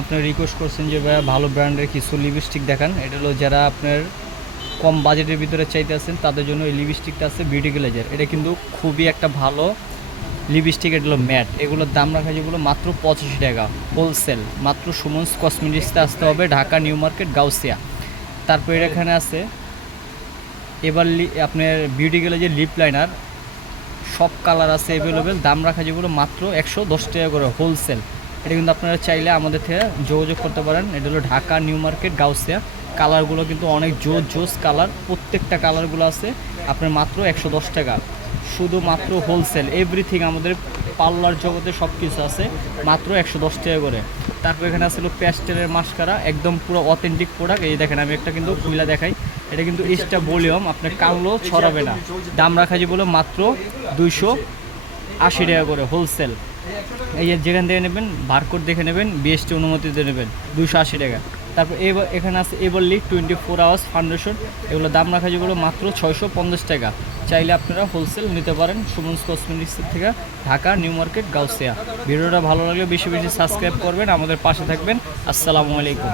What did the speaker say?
আপনি রিকোয়েস্ট করছেন যে, ভাইয়া, ভালো ব্র্যান্ডের কিছু লিপস্টিক দেখান। এটা হলো যারা আপনার কম বাজেটের ভিতরে চাইতে আছেন, তাদের জন্য এই লিপস্টিকটা আছে বিউটি গ্লেজার এটা কিন্তু খুবই একটা ভালো লিপস্টিক এটা হলো ম্যাট এগুলোর দাম রাখা যেগুলো মাত্র পঁচাশি টাকা হোলসেল মাত্র সুমন্স কসমেটিক্সতে আসতে হবে ঢাকা, নিউ মার্কেট, গাউসিয়া। তারপর এখানে আছে, এবার আপনার বিউটি গ্লেজার লিপ লাইনার সব কালার আছে অ্যাভেলেবেল দাম রাখা যেগুলো মাত্র একশো দশ টাকা করে হোলসেল এটা কিন্তু আপনারা চাইলে আমাদের থেকে যোগাযোগ করতে পারেন। এটা হলো ঢাকা, নিউ মার্কেট, গাউসিয়া। কালারগুলো কিন্তু অনেক জোর জোস কালার। প্রত্যেকটা কালারগুলো আছে। আপনার মাত্র একশো দশ টাকা। শুধুমাত্র হোলসেল এভরিথিং আমাদের পার্লার জগতে সব কিছু আছে। মাত্র একশো দশ টাকা করে। তারপর এখানে আছে হলো প্যাস্টেলের মাস্কারা। একদম পুরো অথেন্টিক প্রোডাক্ট এই দেখেন, আমি একটা কিন্তু খুলে দেখাই। এটা কিন্তু এক্সট্রা ভলিউম আপনার কালো ছড়াবে না। দাম রাখা যে বলো মাত্র দুইশো আশি টাকা করে হোলসেল এই যেখান থেকে নেবেন বারকোড দেখে নেবেন বিএসটি অনুমতি দিয়ে নেবেন দুশো আশি টাকা। তারপর এবার এখানে আছে এবার leak twenty four hours foundation এগুলো দাম রাখা যেগুলো মাত্র ছয়শো পঞ্চাশ টাকা। চাইলে আপনারা হোলসেল নিতে পারেন, সুমন্স কসমেটিক্স থেকে, ঢাকা, নিউ মার্কেট, গাউসিয়া। ভিডিওটা ভালো লাগলে বেশি বেশি সাবস্ক্রাইব করবেন, আমাদের পাশে থাকবেন। আসসালামু আলাইকুম।